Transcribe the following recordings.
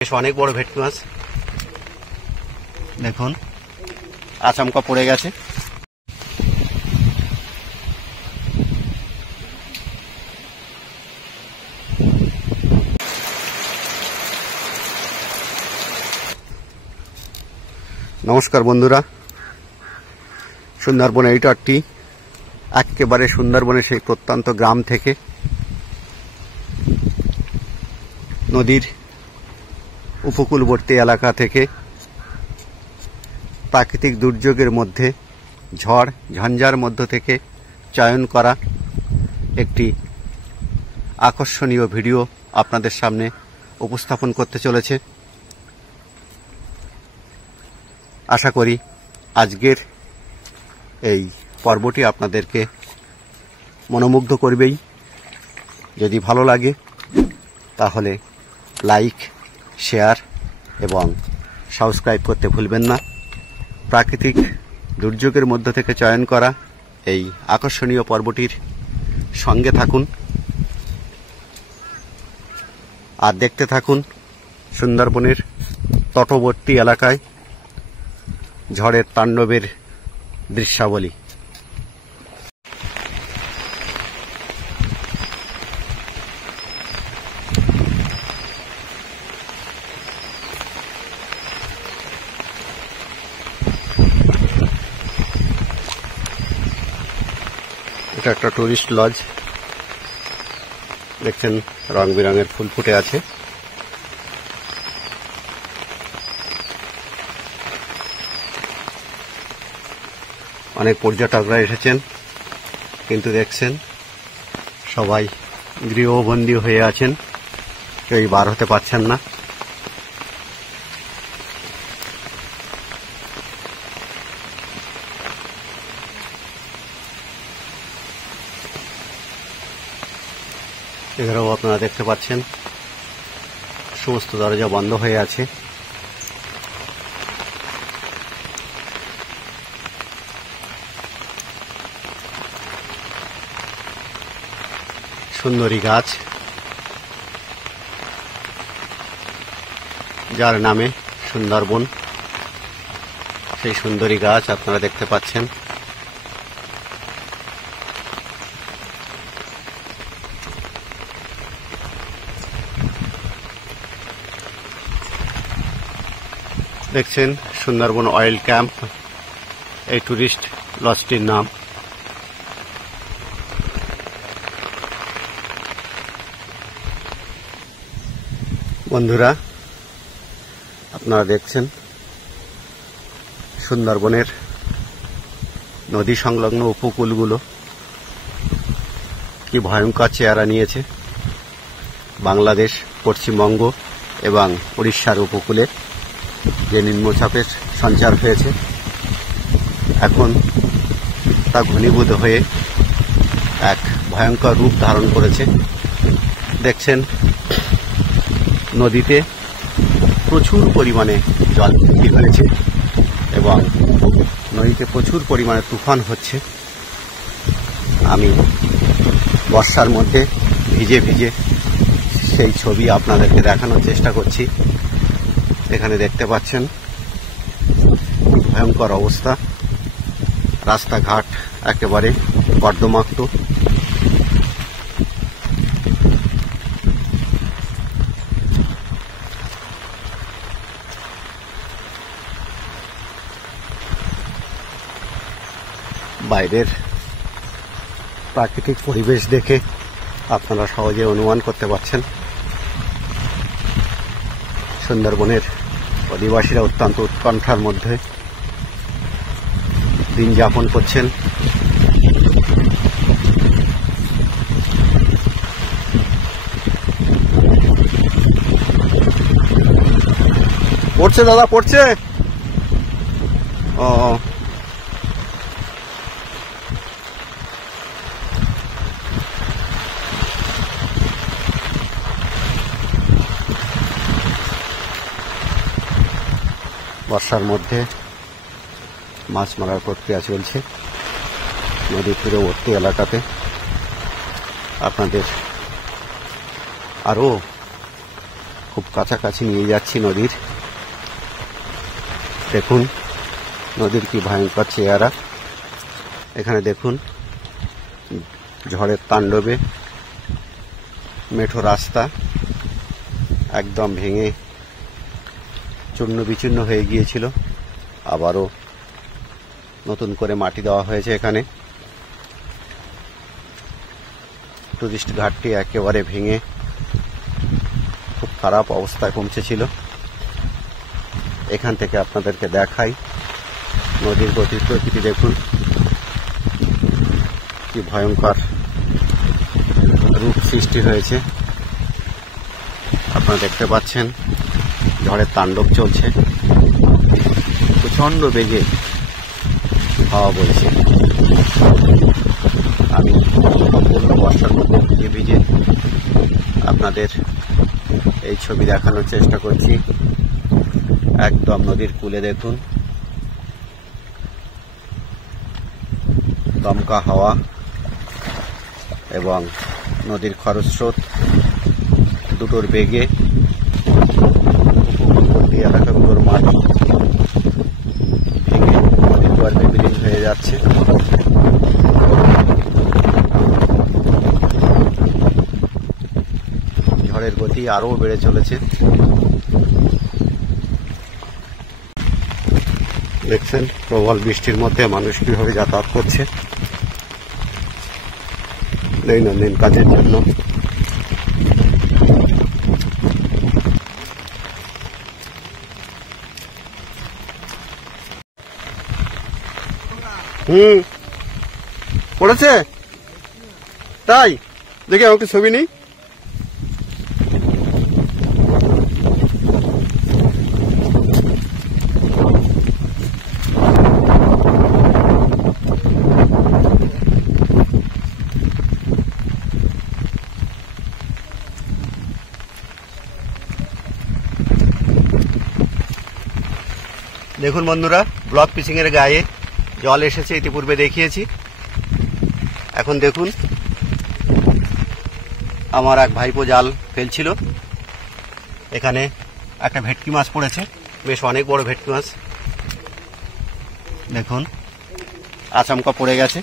বেশ অনেক বড় ভেটকি মাছ দেখুন আচমকা পড়ে গেছে। নমস্কার বন্ধুরা, সুন্দরবন এইটারটি একেবারে সুন্দরবনের সেই প্রত্যন্ত গ্রাম থেকে নদীর উপকূলবর্তী এলাকা থেকে প্রাকৃতিক দুর্যোগের মধ্যে ঝড় ঝঞ্ঝার মধ্য থেকে চয়ন করা একটি আকর্ষণীয় ভিডিও আপনাদের সামনে উপস্থাপন করতে চলেছে। আশা করি আজকের এই পর্বটি আপনাদেরকে মনোমুগ্ধ করবেই। যদি ভালো লাগে তাহলে লাইক, শেয়ার এবং সাবস্ক্রাইব করতে ভুলবেন না। প্রাকৃতিক দুর্যোগের মধ্য থেকে চয়ন করা এই আকর্ষণীয় পর্বটির সঙ্গে থাকুন আর দেখতে থাকুন সুন্দরবনের তটবর্তী এলাকায় ঝড়ের তাণ্ডবের দৃশ্যাবলী। এটা একটা টুরিস্ট লজ, দেখছেন রং বেরঙের ফুল ফুটে আছে। অনেক পর্যটকরা এসেছেন, কিন্তু দেখছেন সবাই গৃহবন্দী হয়ে আছেন, কেউই বার হতে পারছেন না। এখানেও আপনারা দেখতে পাচ্ছেন সমস্ত দরজা বন্ধ হয়ে আছে। সুন্দরী গাছ, যার নামে সুন্দরবন, সেই সুন্দরী গাছ আপনারা দেখতে পাচ্ছেন। দেখছেন সুন্দরবন অয়েল ক্যাম্প এই টুরিস্ট লজটির নাম। বন্ধুরা, আপনারা দেখছেন সুন্দরবনের নদী সংলগ্ন উপকূলগুলো কি ভয়ঙ্কর চেহারা নিয়েছে। বাংলাদেশ, পশ্চিমবঙ্গ এবং উড়িষ্যার উপকূলে যে নিম্নচাপের সঞ্চার হয়েছে, এখন তা ঘনীভূত হয়ে এক ভয়ঙ্কর রূপ ধারণ করেছে। দেখছেন নদীতে প্রচুর পরিমাণে জল বৃদ্ধি হয়েছে এবং নদীতে প্রচুর পরিমাণে তুফান হচ্ছে। আমি বর্ষার মধ্যে ভিজে ভিজে সেই ছবি আপনাদেরকে দেখানোর চেষ্টা করছি। এখানে দেখতে পাচ্ছেন ভয়ঙ্কর অবস্থা, রাস্তাঘাট একেবারে কর্দমাক্ত। বাইরের প্রাকৃতিক পরিবেশ দেখে আপনারা সহজে অনুমান করতে পারছেন সুন্দরবনের অধিবাসীরা অত্যন্ত উৎকণ্ঠার মধ্যে দিন যাপন করছেন। পড়ছে দাদা, পড়ছে। ও বর্ষার মধ্যে মাছ মারার প্রক্রিয়া চলছে নদী তীরবর্তী এলাকাতে। আপনাদের আরও খুব কাছাকাছি নিয়ে যাচ্ছি নদীর। দেখুন নদীর কি ভয়ঙ্কর চেহারা। এখানে দেখুন ঝড়ের তাণ্ডবে মেঠো রাস্তা একদম ভেঙে চূর্ণ বিচূর্ণ হয়ে গিয়েছিল, আবারও নতুন করে মাটি দেওয়া হয়েছে। এখানে টুরিস্ট ঘাটটি একেবারে ভেঙে খুব খারাপ অবস্থায় পৌঁছেছিল। এখান থেকে আপনাদেরকে দেখাই নদীর গতির প্রকৃতি। দেখুন কি ভয়ঙ্কর রূপ সৃষ্টি হয়েছে। আপনারা দেখতে পাচ্ছেন ঝড়ের তাণ্ডব চলছে, প্রচন্ড বেগে হাওয়া বইছে। আমি সম্পূর্ণ বর্ষার মধ্যে ভিজে ভিজে আপনাদের এই ছবি দেখানোর চেষ্টা করছি। একদম নদীর কূলে দেখুন দমকা হাওয়া এবং নদীর খরস্রোত দুটোর বেগে উপকূলবর্তী এলাকাগুলোর মাটি ভেঙে নদীর গর্ভে বিলীন হয়ে যাচ্ছে। ঝড়ের গতি আরও বেড়ে চলেছে। দেখছেন প্রবল বৃষ্টির মধ্যে মানুষ কিভাবে যাতায়াত করছে দৈনন্দিন কাজের জন্য। পড়েছে তাই দেখি আমাকে ছবি নেই। দেখুন বন্ধুরা, ব্লক পিচিং এর গায়ে জল এসেছে, ইতিপূর্বে দেখিয়েছি। এখন দেখুন আমার এক ভাইপো জাল ফেলছিল, এখানে একটা ভেটকি মাছ পড়েছে, বেশ অনেক বড় ভেটকি মাছ। দেখুন আচমকা পড়ে গেছে।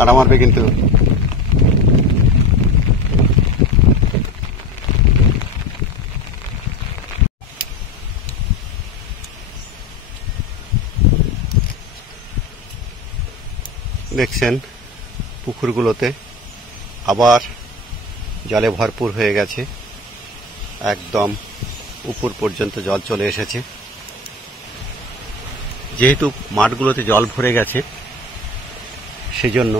আর মারবে কিন্তু। দেখছেন পুকুরগুলোতে আবার জলে ভরপুর হয়ে গেছে, একদম উপর পর্যন্ত জল চলে এসেছে। যেহেতু মাঠগুলোতে জল ভরে গেছে সেজন্য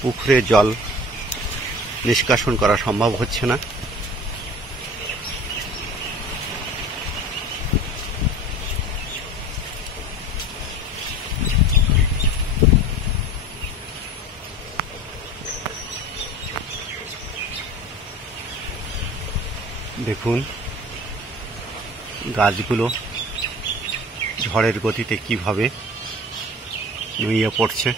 পুকুরে জল নিষ্কাশন করা সম্ভব হচ্ছে না। দেখুন গাছগুলো ঝড়ের গতিতে কিভাবে নুয়ে পড়ছে।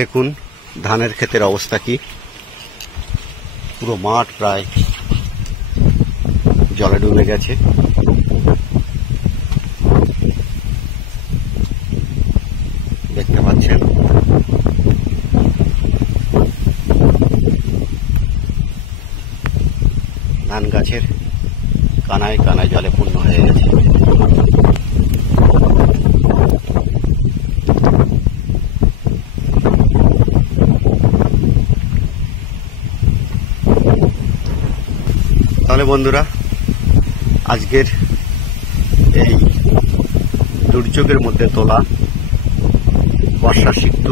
দেখুন ধানের ক্ষেতের অবস্থা কি, পুরো মাঠ প্রায় জলে ডুবে গেছে। দেখতে পাচ্ছেন ধান গাছের কানায় কানায় জলে পূর্ণ হয়ে গেছে। তাহলে বন্ধুরা, আজকের এই দুর্যোগের মধ্যে তোলা বর্ষা সিক্ত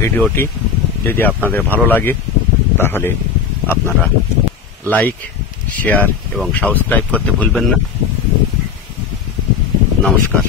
ভিডিওটি যদি আপনাদের ভালো লাগে তাহলে আপনারা লাইক শেয়ার এবং সাবস্ক্রাইব করতে ভুলবেন না। নমস্কার।